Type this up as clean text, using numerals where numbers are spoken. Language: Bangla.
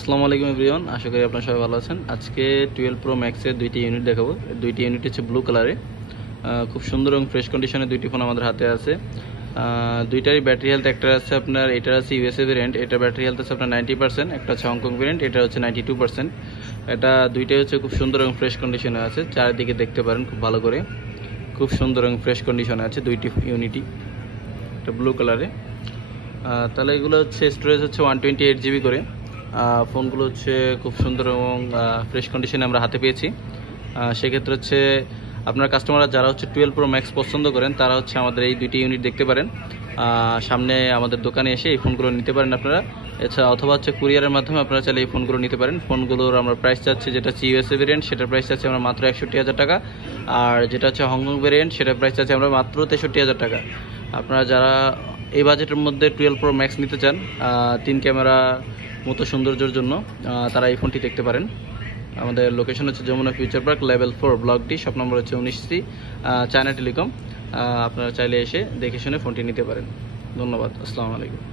আসসালামু আলাইকুম এভরিওয়ান, আশা করি আপনারা সবাই ভালো আছেন। আজকে 12 প্রো ম্যাক্সের দুইটি ইউনিট দেখাবো। দুইটি ইউনিট হচ্ছে ব্লু কালারে, খুব সুন্দর এবং ফ্রেশ কন্ডিশনে দুইটি ফোন আমাদের হাতে আছে। দুইটারই ব্যাটারি হেলথ, একটা আছে আপনার, এটা আছে ইউএসএ ভেরিয়েন্ট, এটা ব্যাটারি হেলথ আছে আপনার 90%, একটা হচ্ছে হংকং ভেরিয়েন্ট, এটা হচ্ছে 92%। এটা দুইটাই হচ্ছে খুব সুন্দর এবং ফ্রেশ কন্ডিশনে আছে, চারিদিকে দেখতে পারেন খুব ভালো করে, খুব সুন্দর এবং ফ্রেশ কন্ডিশনে আছে দুইটি ইউনিটই। এটা ব্লু কালারে। তাহলে এগুলো হচ্ছে স্টোরেজ হচ্ছে 128 GB করে। ফোনগুলো হচ্ছে খুব সুন্দর এবং ফ্রেশ কন্ডিশনে আমরা হাতে পেয়েছি। সেক্ষেত্রে হচ্ছে আপনার কাস্টমাররা যারা হচ্ছে 12 প্রো ম্যাক্স পছন্দ করেন তারা হচ্ছে আমাদের এই দুইটি ইউনিট দেখতে পারেন, সামনে আমাদের দোকানে এসে এই ফোনগুলো নিতে পারেন আপনারা। এছাড়া অথবা হচ্ছে কুরিয়ারের মাধ্যমে আপনারা চাইলে এই ফোনগুলো নিতে পারেন। ফোনগুলোর আমরা প্রাইস চাচ্ছি, যেটা হচ্ছে ইউএসএ ভেরিয়েন্ট সেটার প্রাইস চাচ্ছি আমরা মাত্র 61,000 টাকা, আর যেটা হচ্ছে হংকং ভেরিয়েন্ট সেটার প্রাইস চাচ্ছি আমরা মাত্র 63,000 টাকা। আপনারা যারা এই বাজেটের মধ্যে 12 প্রো ম্যাক্স নিতে চান 3 ক্যামেরা মতো সৌন্দর্যের জন্য, তারা এই ফোনটি দেখতে পারেন। আমাদের লোকেশন হচ্ছে Jamuna future park, level 4, block D, shop number হচ্ছে 19C, চায়না টেলিকম। আপনারা চাইলে এসে দেখে শুনে ফোনটি নিতে পারেন। ধন্যবাদ। আসসালামু আলাইকুম।